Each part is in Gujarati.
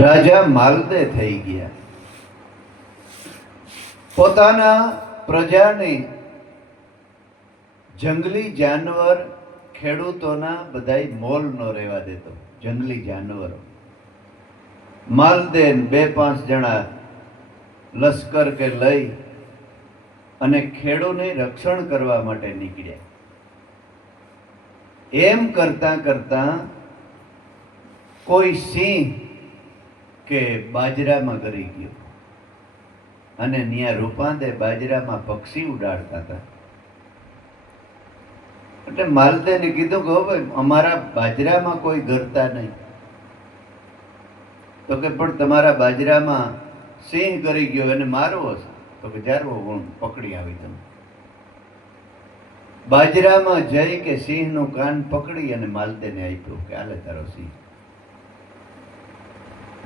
રાજા માલદે થઈ ગયા. પોતાના પ્રજાને જંગલી જાનવર ખેડૂતોના બધાય મોલ ન રહેવા દેતો. જંગલી જાનવરો માલદે 2-5 જણા લશ્કર કે લઈ અને ખેડૂને રક્ષણ કરવા માટે નીકળ્યા. એમ કરતા કરતા કોઈ સિંહ કે બાજરામાં ગરી ગયો અને ત્યાં રૂપાંદે બાજરામાં પક્ષી ઉડાડતા હતા. એટલે માલદેને કીધું કે ભાઈ અમારા બાજરામાં કોઈ ગરતા નહીં. તો કે પણ તમારા બાજરામાં સિંહ ગરી ગયો એને મારવો છે. તો કે જારવો હું પકડી આવી તમે. બાજરામાં જઈ કે સિંહનું કાન પકડી અને માલદેને આપ્યું કે આલે તારો સિંહ.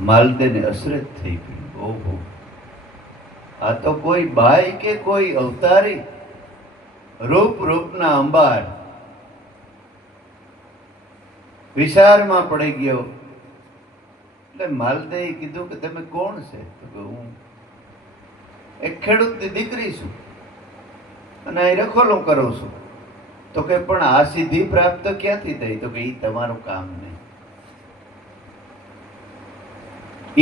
માલદેને અસરત થઈ ગઈ. ઓહો, આ તો કોઈ બાઈ કે કોઈ અવતારી રૂપના અંબાર વિચારમાં પડી ગયો. એટલે માલદેએ કીધું કે તમે કોણ છે? તો કે હું એક ખેડૂતની દીકરી છું અને અહીં રખોલું કરું છું. તો કે પણ આ સિદ્ધિ પ્રાપ્ત ક્યાંથી થઈ? તો કે એ તમારું કામ નહીં.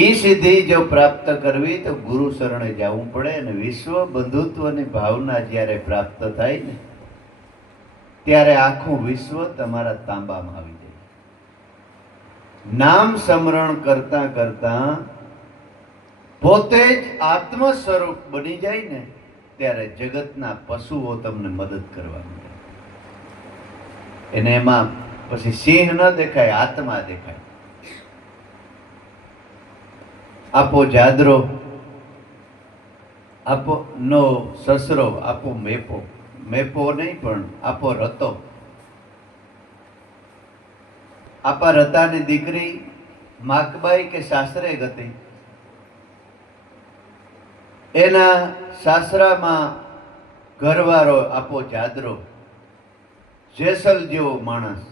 એ સિદ્ધિ જો પ્રાપ્ત કરવી તો ગુરુ શરણે જવું પડે. અને વિશ્વ બંધુત્વની ભાવના જ્યારે પ્રાપ્ત થાય ને ત્યારે આખું વિશ્વ તમારા તાંબામાં આવી જાય. નામ સ્મરણ કરતા કરતા પોતે જ આત્મ સ્વરૂપ બની જાય ને ત્યારે જગતના પશુઓ તમને મદદ કરવા મળે. એને એમાં પછી સિંહ ન દેખાય, આત્મા દેખાય. આપો જાદરો, આપો નો સસરો, આપો મેપો. મેપો નહીં પણ આપો રતો. આપા રતાની દીકરી માકબાઈ કે સાસરે ગતિ. એના સાસરામાં ઘરવાળો આપો જાદરો. જેસલ જેવો માણસ,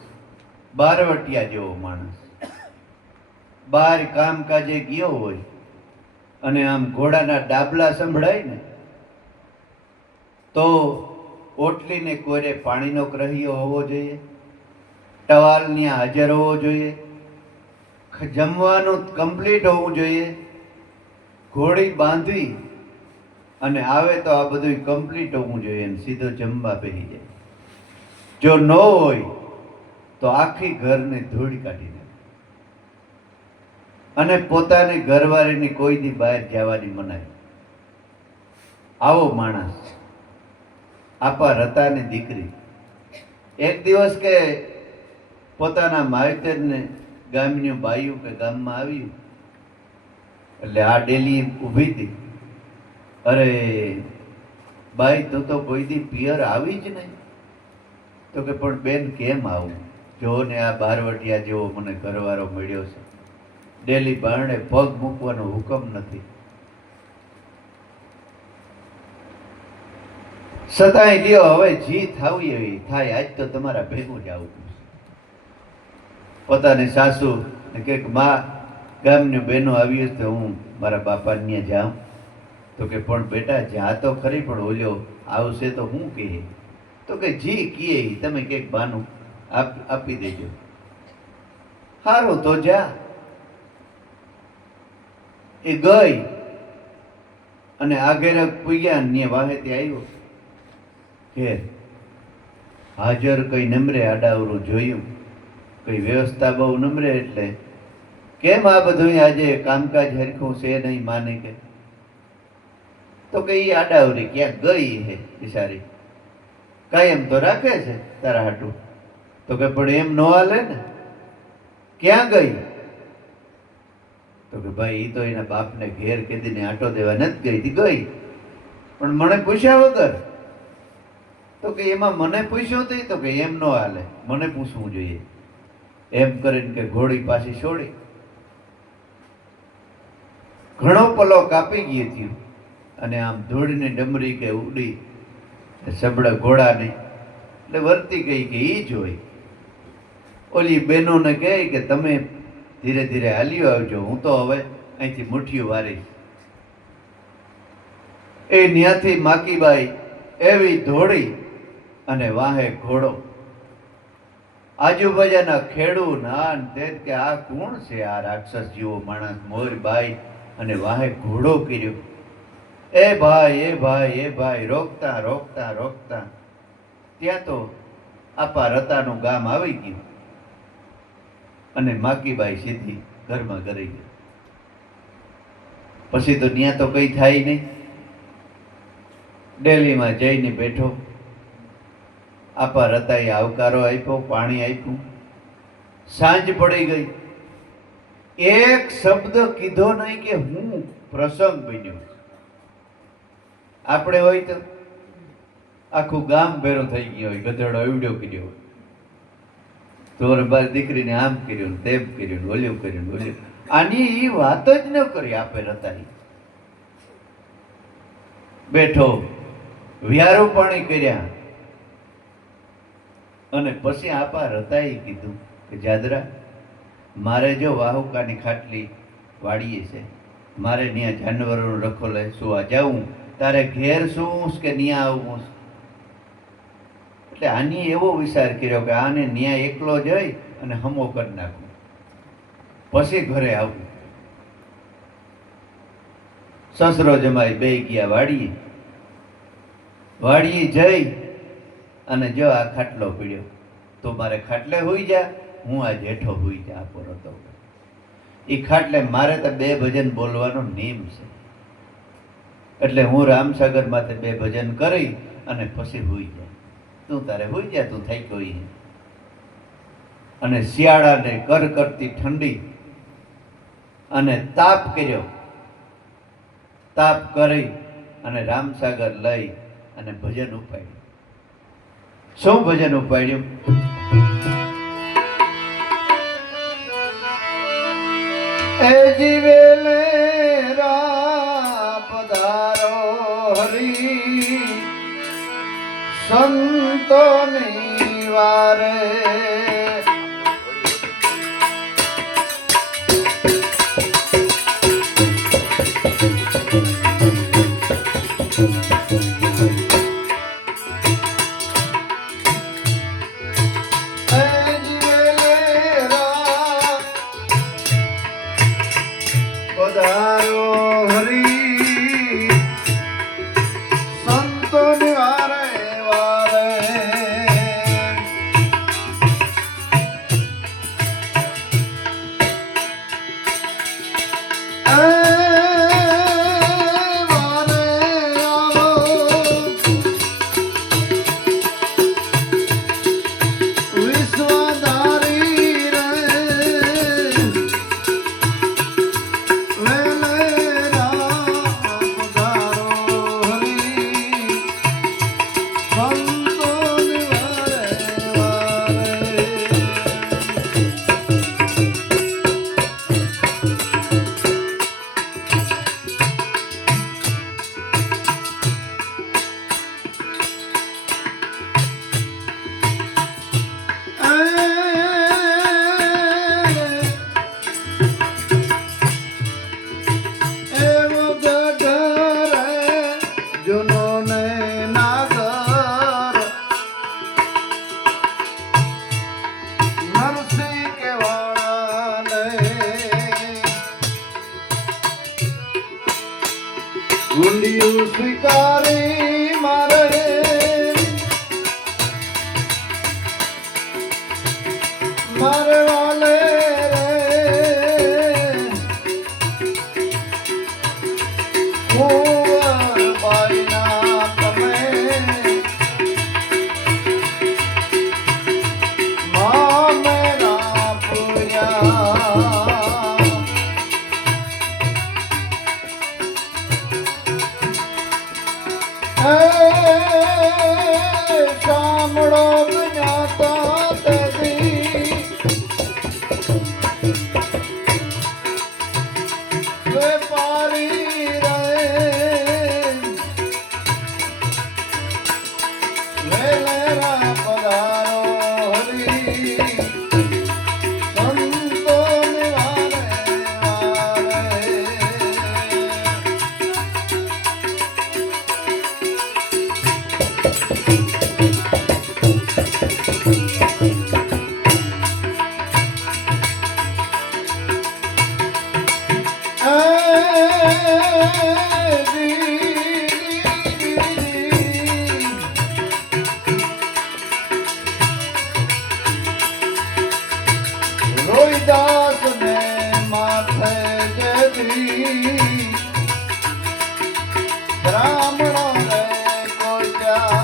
બારવટિયા જેવો માણસ. બહાર કામકાજે ગયો હોય અને આમ ઘોડાના ડાબલા સંભળાય ને તો ઓટલીને કોરે પાણીનો ગ્રહીયો હોવો જોઈએ, ટવાલ ત્યાં હાજર હોવો જોઈએ, જમવાનું કમ્પ્લીટ હોવું જોઈએ. ઘોડી બાંધવી અને આવે તો આ બધું કમ્પ્લીટ હોવું જોઈએ અને સીધો જમવા બેસી જાય. જો ન હોય તો આખી ઘરને ધૂળ કાઢી દે અને પોતાની ઘરવાળીની કોઈ દી બહાર જવાની મનાય. આવો માણસ આપા રતાની દીકરી. એક દિવસ કે પોતાના માવતરને ગામનું બાયું કે ગામમાં આવ્યું એટલે આ ડેલી ઊભી હતી. અરે બાઈ તું તો કોઈ દી પિયર આવી જ નહીં. તો કે પણ બેન કેમ આવું? જો ને આ બારવટિયા જેવો મને ઘરવાળો મળ્યો છે, ડેલી બારણે પગ મૂકવાનો હુકમ નથી. છતાંય લ્યો હવે જી થાવી એવી થાય, આજ તો તમારા ભેગું જ આવું. પોતાની સાસુ કે માં ગામની બહેનો આવી તો હું મારા બાપા ત્યાં જાઉં. તો કે પણ બેટા જ્યાં તો ખરી પણ ઓલ્યો આવશે તો હું કહે? તો કે જી કીએ તમે કંઈક બાનું આપી દેજો. સારું તો જા. એ ગઈ અને આગળ પૂગ્યા ને વાહેથી આવ્યો ઘેર. હાજર કઈ નમરે આડાવરું જોયું, કઈ વ્યવસ્થા બહુ નમરે. એટલે કેમ આ બધું આજે કામકાજ હરખું છે નહીં માને કે? તો કે એ આડાવરી ક્યાંક ગઈ હે બિચારી, કાયમ તો રાખે છે તારા હાટું. તો કે પણ એમ ન હાલે ને, ક્યાં ગઈ? તો કે ભાઈ એ તો એના બાપને ઘેર કીધીને આટો દેવા નથી ગઈ. ગઈ પણ મને પૂછ્યા વગર. તો કે એમાં મને પૂછ્યું હતી? તો કે એમ ન હાલે, મને પૂછવું જોઈએ. એમ કરીને કે ઘોડી પાછી છોડી. ઘણો પલો કાપી ગઈ થયું અને આમ ધૂળની ડમરી કે ઉડી સબળે ઘોડાની. એટલે વર્તી ગઈ કે ઈ જોઈ. ઓલી બહેનોને કહે કે તમે ધીરે ધીરે હાલ્યો આવજો, હું તો હવે અહીંથી મુઠ્ઠીઓ વારીશ. એ ન્યાથી માકીબાઈ એવી દોડી અને વાહે ઘોડો. આજુબાજુના ખેડૂ નાન તે કે આ કોણ છે, આ રાક્ષસ જેવો માણસ મોરબાઈ, અને વાહે ઘોડો કર્યો. એ ભાઈ રોકતા રોકતા રોકતા ત્યાં તો આપા રતાનું ગામ આવી ગયું અને માકીબાઈ સીધી ઘરમાં કરી ગઈ. પછી તો ત્યાં તો કઈ થાય નહીં. ડેલીમાં જઈને બેઠો, આપા રતાએ આવકારો આપ્યો, પાણી આપ્યું. સાંજ પડી ગઈ, એક શબ્દ કીધો નહીં કે હું પ્રસંગ બન્યો. આપણે હોય તો આખું ગામ ભેરો થઈ ગયો હોય, ગધેડો એવડ્યો કર્યો હોય, તોર બાર દીકરીને આમ કર્યું, તેમ કર્યું, ઓલ્યું કર્યું, ઓલ્યું. આની એ વાત જ ન કરી આપે રતાઈ. બેઠો, વ્યારું પાણી કર્યા અને પછી આપા રતાએ કીધું કે જાદરા, મારે જો વાહુકાની ખાટલી વાળીએ છે, મારે ત્યાં જાનવરોનો રખો લે સુવા જાઉં, તારે ઘેર શું કે ન્યા આવવું? એટલે આની એવો વિચાર કર્યો કે આને ન્યા એકલો જઈ અને હમો કરી નાખું, પછી ઘરે આવું. સસરો જમાઈ બે ગયા વાડીએ. વાડીએ જઈ અને જો આ ખાટલો પીડ્યો, તો મારે ખાટલે હોઈ જા, હું આ જેઠો હોઈ જા આપો રતો. એ ખાટલે મારે તો 2 ભજન બોલવાનો નિયમ છે, એટલે હું રામસાગર માથે 2 ભજન કરી અને પછી હોઈ જાય. તું તારે હોઈ જા, તું થઈ ગઈ. અને શિયાળાને કરતી ઠંડી અને તાપ કર્યો. તાપ કરી અને રામસાગર લઈ અને ભજન ઉપાડ્યું. શું ભજન ઉપાડ્યું? એ જીવેલે પધારો હરી સંતોની વારે. ગુંડિયું સ્વીકારી મારે મારે વાલે રે બાઈના તમે મેરા પૂર્યા. સાંભળો જ્ઞાતા તેદી વેપારી રે વેલેરા પધારો હરી સંતો નિવારે. રોહિદાસ ને માથે જગરી બ્રાહ્મણો રે કોજા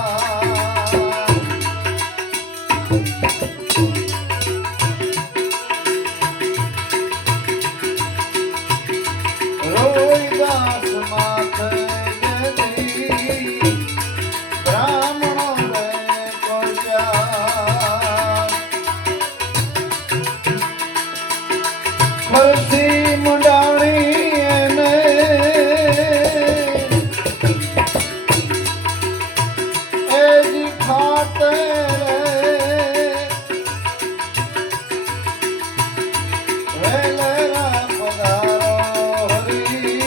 રોહિદાસ માથે જગરી બ્રાહ્મણો રે કોજા ખરસી મંડાણી એને એજી ખાતે વેલેરા પધારો હરી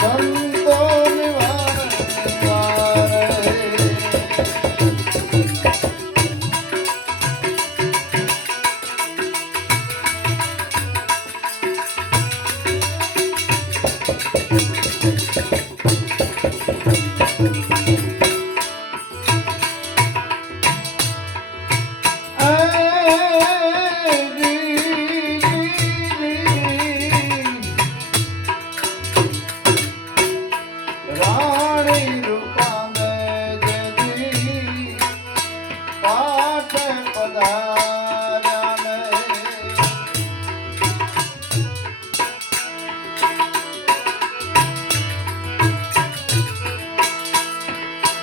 સંતો નિવારે રાણી રૂપાને જેદી પાછે પધાર્યાને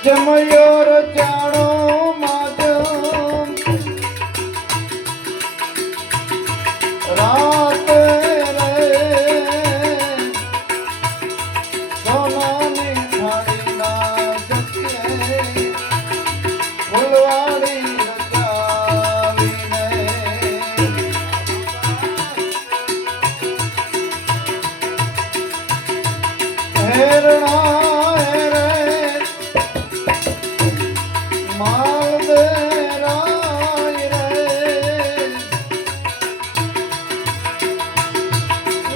જમયો રચાણો માધ્યમ રાત રે સોનાની થાળીના જગ્યે ફૂલવાડી રચાવીને હેરણા હેરે માલદેરાય રે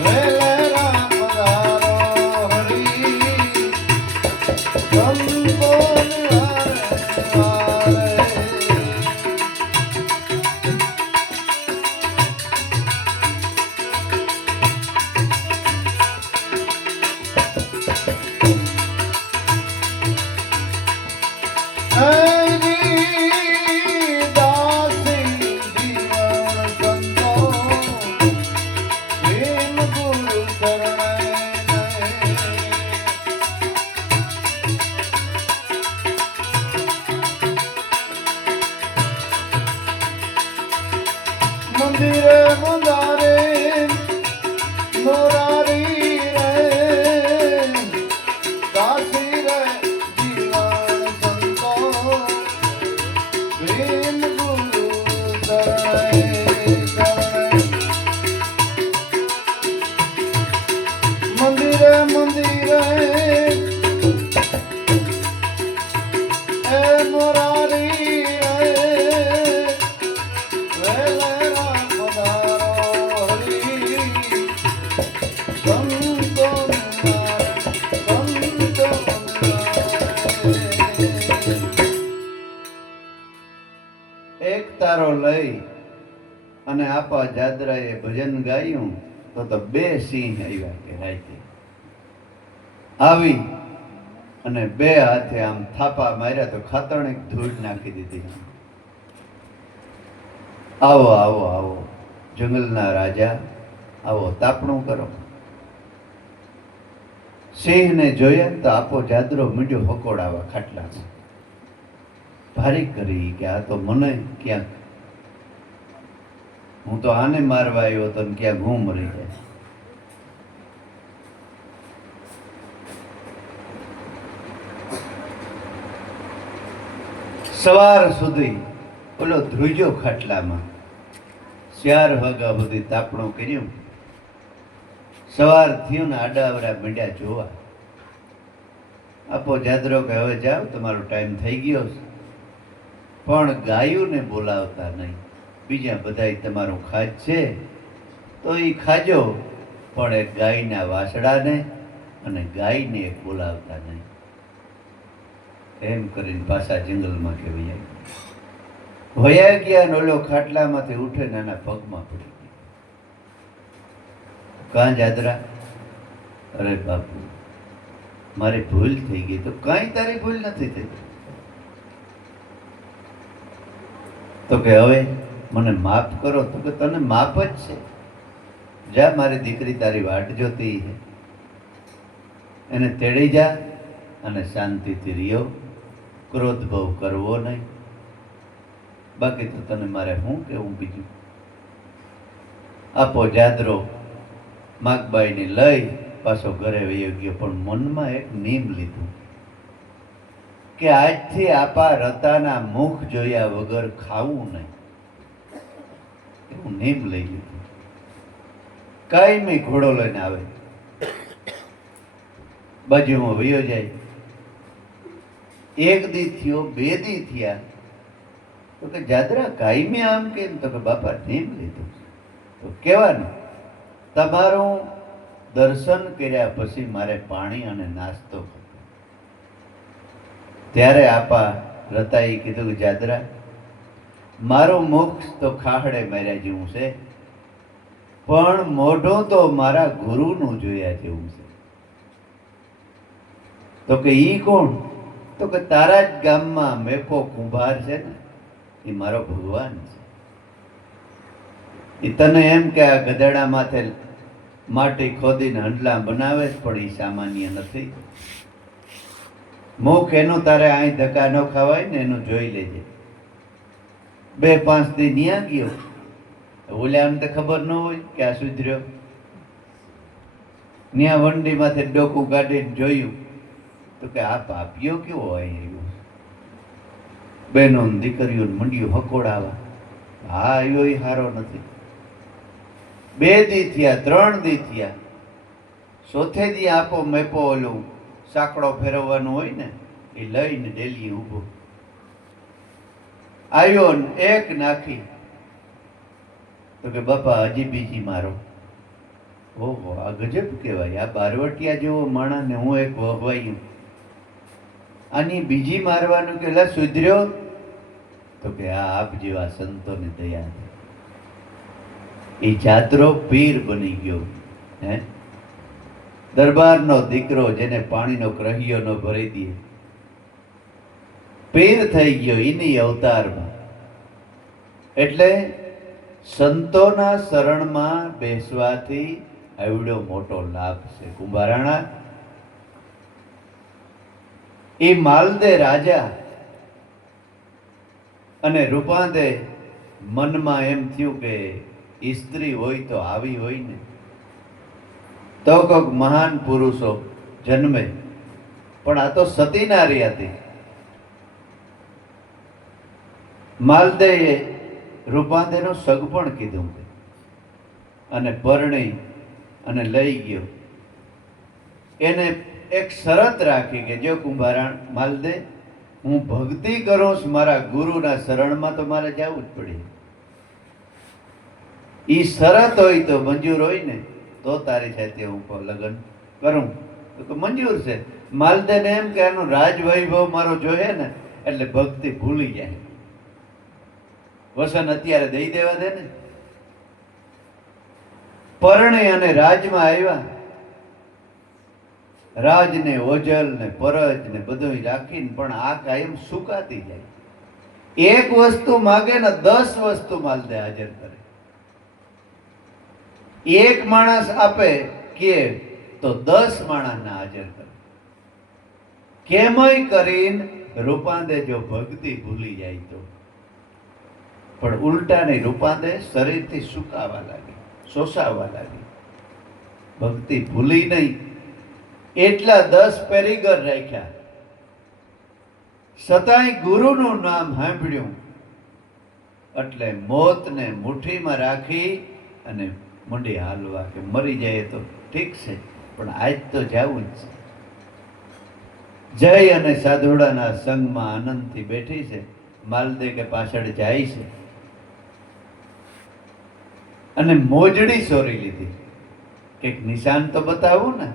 વેલેરા પધારો હરી સંતો નિવારે એજી દાસી જીવન સંતો પ્રેમ ગુરુ શરણે મંદિરે મંદારે મોરારી રે દાસી રે જીવન સંતો પ્રેમ ગુરુ શરણે મંદિરે મંદિરે એ મોરારી રે વેલેરા પધારો હરી સંતો એક તારો લઈ અને આપા જાદરાએ ભજન ગાયું તો બે સિંહ આવ્યા કે રાતે આવી અને બે હાથે આમ થાપા માર્યા તો ખાતરણી ધૂળ નાખી દીધી. આવો આવો આવો જંગલના રાજા, આવો તાપણું કરો. સિંહને જોયા તો આપો જાદરો મીંડ્યો હકોડાવા ખાટલામાં. ભારી કરી કે આ તો મને ક્યાંક, હું તો આને મારવા આવ્યો તો ક્યાંક હું મરી જાય. સવાર સુધી ઓલો ધ્રુજો ખાટલામાં, 4 વાગ્યા સુધી તાપણું કર્યું. સવાર થયું ને આડાવડા મીંડ્યા જોવા. આપો જાદરો કે હવે જાઓ, તમારો ટાઈમ થઈ ગયો છે. પણ ગાયુંને બોલાવતા નહીં. બીજા બધાય તમારું ખાજ છે તો એ ખાજો, પણ એક ગાયના વાસડાને અને ગાયને એક બોલાવતા નહીં. એમ કરીને પાછા જંગલમાં કે વયા ગયા ને ઓલો ખાટલામાંથી ઉઠે ને એના પગમાં પડી ગયો. કાં જાદરા? અરે બાપુ, મારી ભૂલ થઈ ગઈ. તો કાંઈ તારી ભૂલ નથી થઈ. તો કે હવે મને માફ કરો. તો કે તને માફ જ છે. જા, મારી દીકરી તારી વાટ જોતી છે, એને તેડી જા અને શાંતિથી રહ્યો, ક્રોધ બહુ કરવો નહીં. બાકી તો તને મારે શું કેવું બીજું. આપો જાદરો માગબાઈને લઈ પાછો ઘરે વયો ગયો. પણ મનમાં એક નિયમ લીધું કે આજથી આપા રતાના મુખ જોયા વગર ખાવું નહીં. એવું નિયમ લઈ લીધું. કાયમી ઘોડો લઈને આવે, બાજુમાં વયો જાય. એક દી થયો, બે દી થયા. તો કે જાદરા કાયમી આમ કેમ? તો કે બાપા નિયમ લીધું. તો કહેવાનું તમારું દર્શન કર્યા પછી મારે પાણી અને નાસ્તો કરવો. ત્યારે આપા રતાએ કીધું કે જાદરા, મારું મુખ તો ખાહડે માર્યા જેવું છે, પણ મોઢું તો મારા ગુરુનું જોયા જેવું છે. તો કે ઈ કોણ? તો કે તારા જ ગામમાં મેકો કુંભાર છે ને, એ મારો ભગવાન છે. એ તને એમ કે આ ગધેડા માથે માટી ખોદીને હંડલા બનાવે છે, પણ એ સામાન્ય નથી. મુખ એનું તારે અહીં ધક્કા ન ખાવાય ને, એનું જોઈ લેજે. 2-5 દી ન્યા ગયો. ઓલ્યાને તો ખબર ન હોય કે આ સુધર્યો. ન્યા વંડીમાંથી ડોકું કાઢીને જોયું તો કે આ પાપિયો કેવો હોય આવ્યો. બહેનો દીકરીઓ મંડ્યું હકોડાવા. હા, આવ્યો એ સારો નથી. 2 દી થયા, 3 દી થયા. 4થે દી આપો મેપો ઓલું સાંકડો ફેરવવાનું હોય ને, એ લઈને ડેલી ઊભો આવ્યો ને એક નાખી. તો કે બાપા હજી બીજી મારો. ઓહો, આ ગજબ કહેવાય. આ બારવટિયા જેવો માણસ ને હું એક વહવાયું, આની બીજી મારવાનું કે લા સુધર્યો? તો કે આ આપ જેવા સંતોની દયા. એ જાદરો પીર બની ગયો. હે, દરબારનો દીકરો જેને પાણીનો ક્રહિયો ન ભરી દે, પીર થઈ ગયો એની અવતારમાં. એટલે સંતોના શરણમાં બેસવાથી આવડો મોટો લાભ છે. કુંભારાણા એ માલદે રાજા અને રૂપાંદે મનમાં એમ થયું કે સ્ત્રી હોય તો આવી હોય ને, તો કોઈક મહાન પુરુષો જન્મે. પણ આ તો સતી નારી હતી. માલદેએ રૂપાંદેનો સગપણ કીધું અને પરણી અને લઈ ગયો. એને એક શરત રાખી કે જો કુંભારાણ માલદે, હું ભક્તિ કરું છું મારા ગુરુના શરણમાં, તો મારે જવું જ પડે. ઈ શરત હોય તો મંજૂર હોય ને, તો તારી સાથે હું લગ્ન કરું. તો મંજૂર છે. માલદેને એમ કે આનું રાજ વૈભવ મારો જોઈએ ને, એટલે ભક્તિ ભૂલી જાય. વસન અત્યારે દઈ દેવા દે ને. પરણે અને રાજમાં આવ્યા. રાજ ને ઓજલ ને પરજ ને બધું રાખીને પણ આ કાયમ સુકાતી જાય. એક વસ્તુ માગે ને 10 વસ્તુ માલદે હાજર કરે. એક માણસ આપે કે તો 10 માણસને હાજર કરે. કેમય કરીને રૂપાંદે જો ભક્તિ ભૂલી જાય તો. પણ ઉલટા નહીં, રૂપાંદે શરીરથી સુકાવા લાગે, શોષાવા લાગે. ભક્તિ ભૂલી નહીં. એટલા 10 પેરીગર રાખ્યા. છતાંય ગુરુનું નામ સાંભળ્યું એટલે મોતને મુઠ્ઠીમાં રાખી અને મંડી હાલવા કે મરી જાય તો ઠીક છે, પણ આજ તો જવું જ છે. જય અને સાધુડાના સંગમાં આનંદથી બેઠી છે. માલદે કે પાછળ જાય છે અને મોજડી સોરી લીધી. કંઈક નિશાન તો બતાવું ને.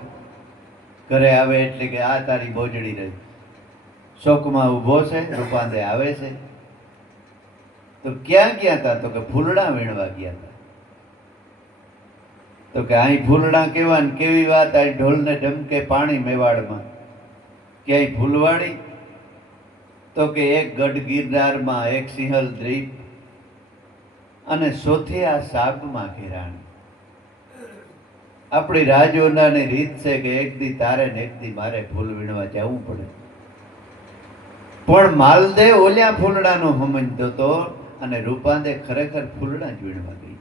ઘરે આવે એટલે કે આ તારી ભોજડી રહી. શોકમાં ઊભો છે, રૂપાંદે આવે છે. તો ક્યાં ગયા હતા? તો કે ફૂલડા વીણવા ગયા હતા. તો કે અહીં ફૂલડા કેવા ને કેવી વાત, અહીં ઢોલને ડમકે પાણી મેવાડમાં, ક્યાંય ફૂલવાડી? તો કે એક ગઢ ગિરનારમાં, એક સિંહલ દ્વીપ, અને સોથી આ સાબમાં ઘેરાણ. આપણી રાજોનાની રીત છે કે એક દી તારે ને એક દી મારે ફૂલ વીણવા જવું પડે. પણ માલદે ઓલ્યા ફૂલડાનો સમજતો હતો અને રૂપાંદે ખરેખર ફૂલડા જ વીણવા ગઈ.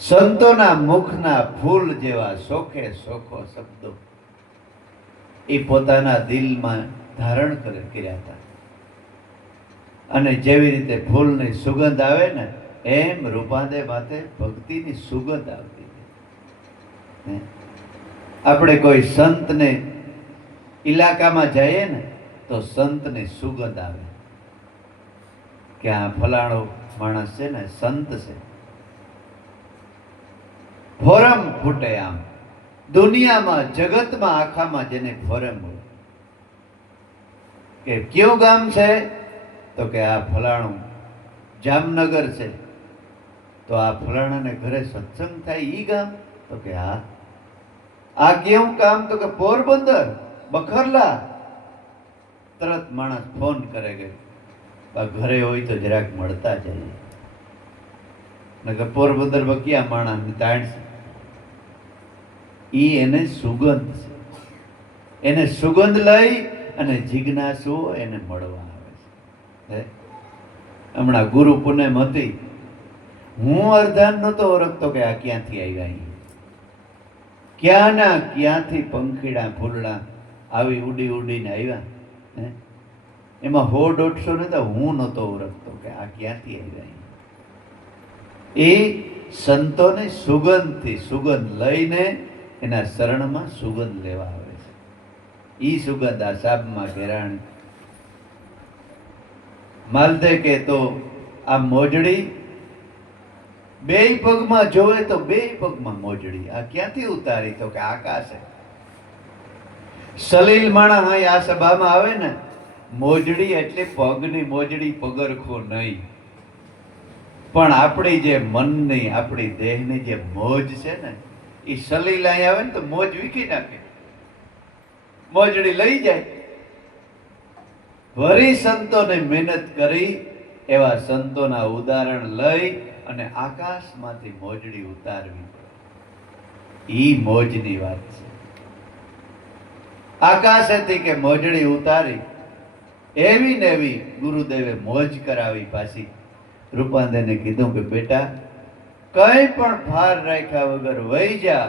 સંતોના મુખના ફૂલ જેવા સોખે સોખો શબ્દો એ પોતાના દિલમાં ધારણ કર્યા હતા. અને જેવી રીતે ફૂલની સુગંધ આવે ને, એમ રૂપાંદે માથે ભક્તિની સુગંધ આવતી. આપણે કોઈ સંતને ઇલાકામાં જઈએ ને તો સંતની સુગંધ આવે કે આ ફલાણો માણસ છે ને સંત છે. ફોરમ ફૂટે આમ દુનિયામાં, જગતમાં, આખામાં જેને ફોરમ હોય કે કયું ગામ છે? તો કે આ ફલાણું જામનગર છે. તો આ ફલાણાને ઘરે સત્સંગ થાય ઈ ગામ? તો કે હા. આ કેવું કામ? તો કે પોરબંદર, બખરલા. તરત માણસ ફોન કરે કે ઘરે હોય તો જરાક મળતા જઈએ. નકર પોરબંદર માં ક્યાં માણસ તાણશે? ઈ એને સુગંધ છે. એને સુગંધ લઈ અને જિજ્ઞાસુ એને મળવા આવે છે. હમણાં ગુરુ પૂનમ હતી, હું અર્ધાન નહોતો ઓળખતો કે આ ક્યાંથી આવ્યા. ક્યાંના ક્યાંથી પંખીડા ફૂલડા આવી ઉડી ઉડીને આવ્યા. એમાં 100-150 ને તો હું નહોતો ઓળખતો કે આ ક્યાંથી આવ્યા. એ સંતોની સુગંધથી સુગંધ લઈને એના શરણમાં સુગંધ લેવા આવે છે. ઈ સુગંધ આ સાબમાં ઘેરાણી. માલદે કે તો આ મોજડી બેય પગમાં જોવે તો બેય પગમાં મોજડી. આ ક્યાંથી ઉતારી? તો કે આકાશે. સલીલ માણા અહીં આ સભામાં આવે ને, મોજડી એટલે પગની મોજડી, પગરખો નહીં. પણ આપણી જે મનની, આપણી દેહની જે મોજ છે ને, એ સલીલ અહીં આવે ને તો મોજ વીખી નાખે, મોજડી લઈ જાય. વરી સંતોને મહેનત કરી એવા સંતોના ઉદાહરણ લઈ અને આકાશમાંથી મોજડી ઉતારવી, ઈ મોજની વાત છે. આકાશેથી કે મોજડી ઉતારી એવી ને એવી ગુરુદેવે મોજ કરાવી. પાછી રૂપાંદેને કીધું કે બેટા, કઈ પણ ફાર રાખ્યા વગર વહી જા,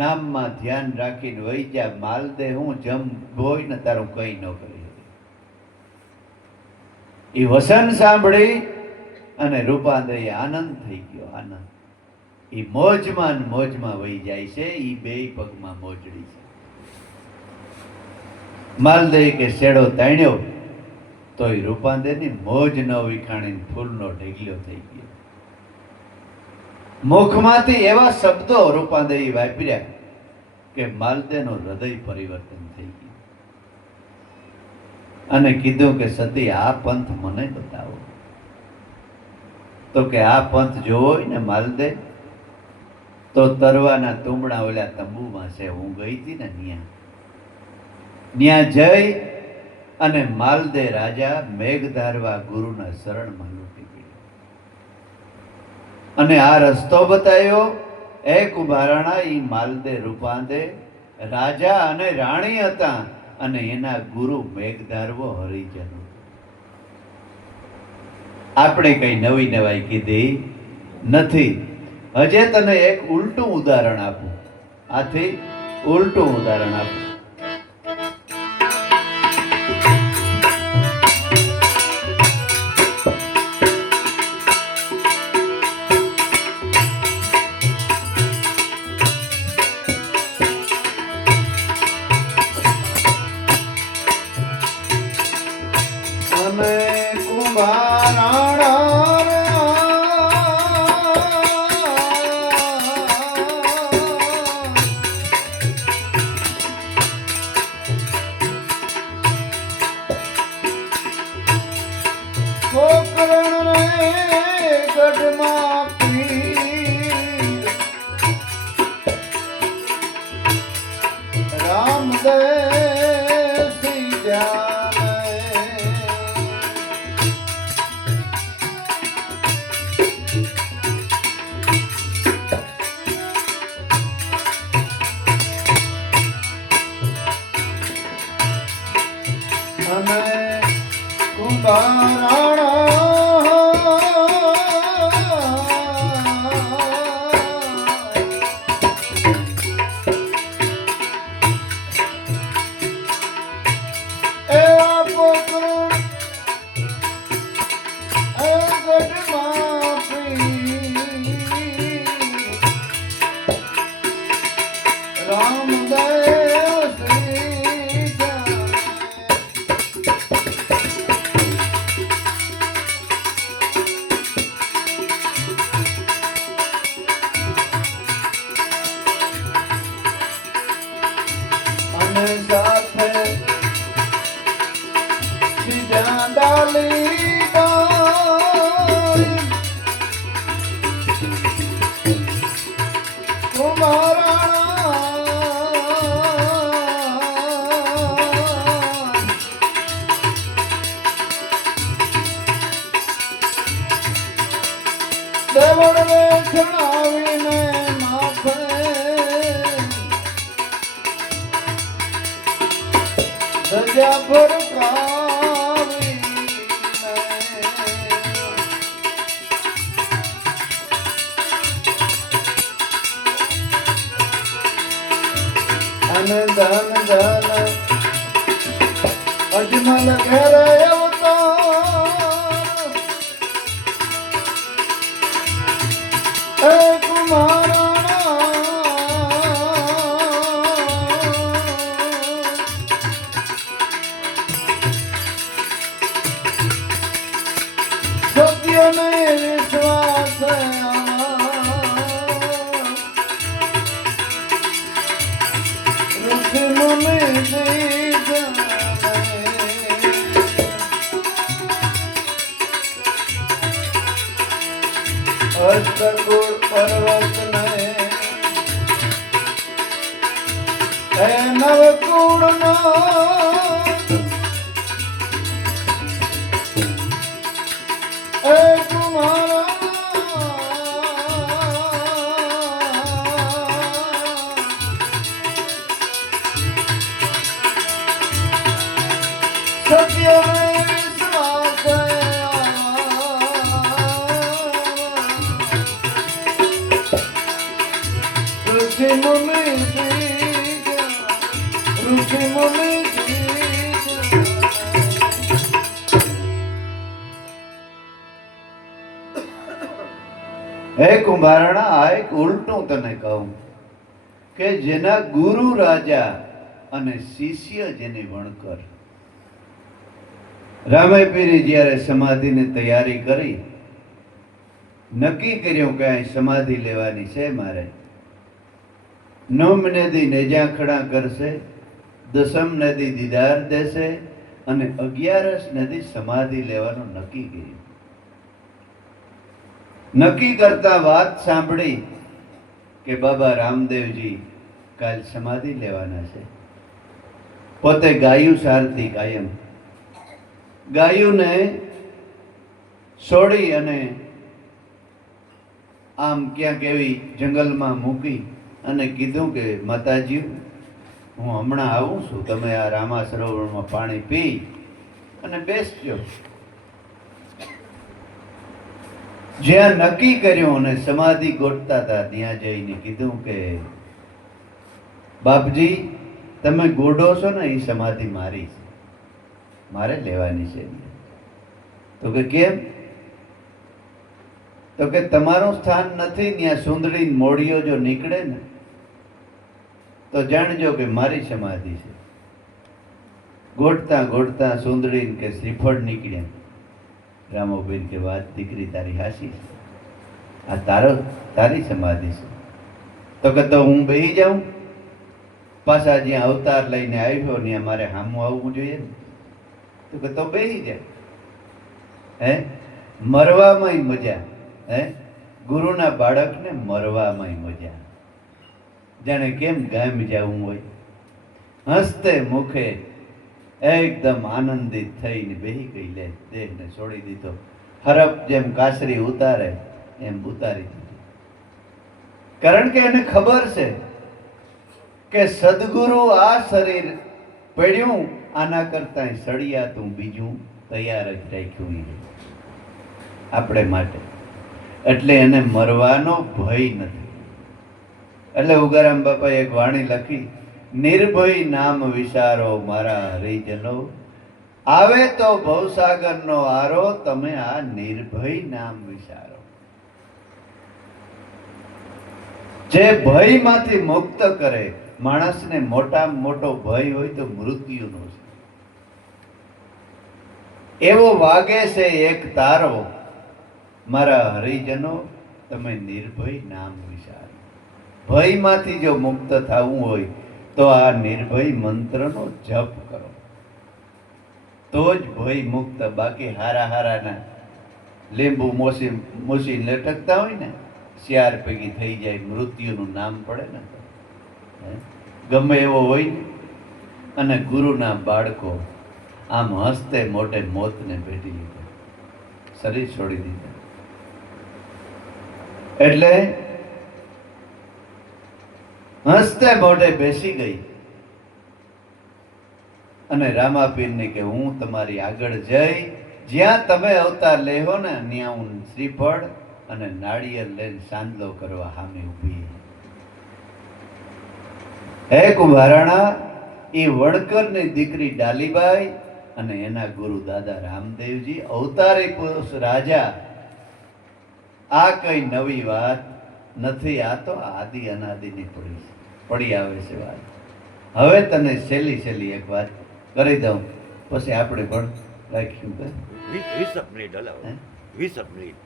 નામમાં ધ્યાન રાખીને વહી જા. માલદે હું જમ હોય ને તારું કઈ ન કરી. એ વસન સાંભળી અને રૂપાંદે આનંદ થઈ ગયો. આનંદ એ મોજમાં મોજમાં વહી જાય છે. એ બેય પગમાં મોજડી છે. માલદે કે શેડો તાણ્યો તો એ રૂપાંદેની મોજ ન વિખાણી ફૂલનો ઢેગલ્યો થઈ ગયો. મુખમાંથી એવા શબ્દો રૂપાંદે વાપર્યા કે માલદેનું હૃદય પરિવર્તન થઈ ગયું. અને કીધું કે સતી, આ પંથ મને બતાવો. તો કે આ પંથ જોવો હોય ને માલદે, તો તરવાના તુંબડા ઓલા તંબુમાં છે. હું ગઈ હતી ને ન્યા જઈ અને માલદે રાજા મેઘધારવા ગુરુના શરણમાં લૂંટી ગયો. અને આ રસ્તો બતાવ્યો. એક ઉભારાણા ઈ માલદે રૂપાંદે રાજા અને રાણી હતા અને એના ગુરુ મેઘધારવો હરિજન. આપણે કઈ નવી નવાઈ કીધી નથી. હજે તને એક ઉલટું ઉદાહરણ આપું. આથી ઉલટું ઉદાહરણ આપું. અજમલ ઘેરે અવતાર એ કુમારા સત્ય ને વિશ્વાસ ઋષિ મુનિ અષ્ટકુળ પર્વત ને હે નવકુળ નો હે કુમારા સત્ય હે કુંભારણા આ એક ઉલટું તને કહું કે જેના ગુરુ રાજા અને શિષ્ય જેની વણકર. રામાપીરે જ્યારે સમાધિની તૈયારી કરી, નક્કી કર્યું કે અહીં સમાધિ લેવાની છે મારે. 9 નદી નેજાખડા કરશે, 10મ નદી દીદાર દેશે અને 11સ નદી સમાધિ લેવાનું નક્કી કર્યું. નક્કી કરતા વાત સાંભળી કે બાબા રામદેવજી કાલ સમાધિ લેવાના છે. પોતે ગાયું સારથી કાયમ ગાયુંને છોડી અને આમ ક્યાંક એવી જંગલમાં મૂકી અને કીધું કે માતાજી હું હમણાં આવું છું, તમે આ રામા સરોવરમાં પાણી પી અને બેસજો. જ્યાં નક્કી કર્યું અને સમાધિ ગોઠતા હતા ત્યાં જઈને કીધું કે બાપજી તમે ગોડો છો ને એ સમાધિ મારી છે, મારે લેવાની છે. તો કે કેમ? તો કે તમારું સ્થાન નથી, ત્યાં સુંદરી મોડીઓ જો નીકળે ને તો જાણજો કે મારી સમાધિ છે. ગોઠતા ગોઠતા સુંદરી કે શ્રીફળ નીકળ્યા. રામોબેન કે વાત દીકરી તારી હાસી છે, આ તારી સમાધિ છે. તો કે તો હું બેહી જાઉં? પાછા જ્યાં અવતાર લઈને આવ્યો ત્યાં મારે સામું આવવું જોઈએ ને. તો કે તો બેહી જાય. હે મરવામાંય મજા. હે ગુરુના બાળકને મરવામાંય મજા. જાણે કેમ ગામ જવું હોય. હસતે મુખે એકદમ આનંદિત થઈને બેહી ગઈ. લે દેહને છોડી દીધો. હરપ જેમ કાસરી ઉતારે એમ ઉતારી દીધી. કારણ કે એને ખબર છે કે સદગુરુ આ શરીર પડ્યું આના કરતા સળિયાતું બીજું તૈયાર જ રાખ્યું એ આપણે માટે. એટલે એને મરવાનો ભય નથી. એટલે ઉગારામ બાપાએ એક વાણી લખી, નિર્ભય નામ વિચારો મારા હરિજનો, આવે તો ભવસાગરનો આરો, તમે આ નિર્ભય નામ વિચારો. જે ભયમાંથી મુક્ત કરે. માણસને મોટામાં મોટો ભય હોય તો મૃત્યુનો છે. એવો વાગે છે એક તારો, મારા હરિજનો તમે નિર્ભય નામ વિચારો. ભયમાંથી જો મુક્ત થવું હોય તો આ નિર્ભય મંત્રનો જપ કરો, તો જ ભય મુક્ત. બાકી હારા હારાના લીંબુ મોસી લટકતા હોય ને, શિયાર પૈકી થઈ જાય, મૃત્યુનું નામ પડે ને તો ગમે એવો હોય ને. અને ગુરુના બાળકો આમ હસતે મોટે મોતને ભેટી લીધા, શરીર છોડી દીધા. એટલે હસતે મોઢે બેસી ગઈ અને રામાપીરને કે હું તમારી આગળ જઈ, જ્યાં તમે અવતાર લેહો ને ત્યાં હું શ્રીફળ અને નાળિયેર લઈને સાંદલો કરવા સામે ઊભી. હે કુંભારાણા, એ વણકરની દીકરી ડાલીબાઈ અને એના ગુરુ દાદા રામદેવજી અવતારી પુરુષ રાજા. આ કઈ નવી વાત નથી, આ તો આદિ અનાદિની પડી આવે છે વાત. હવે તને છેલ્લી એક વાત કરી દઉં, પછી આપણે પણ રાખ્યું કે 20 મિનિટ હલાવો, 20 મિનિટ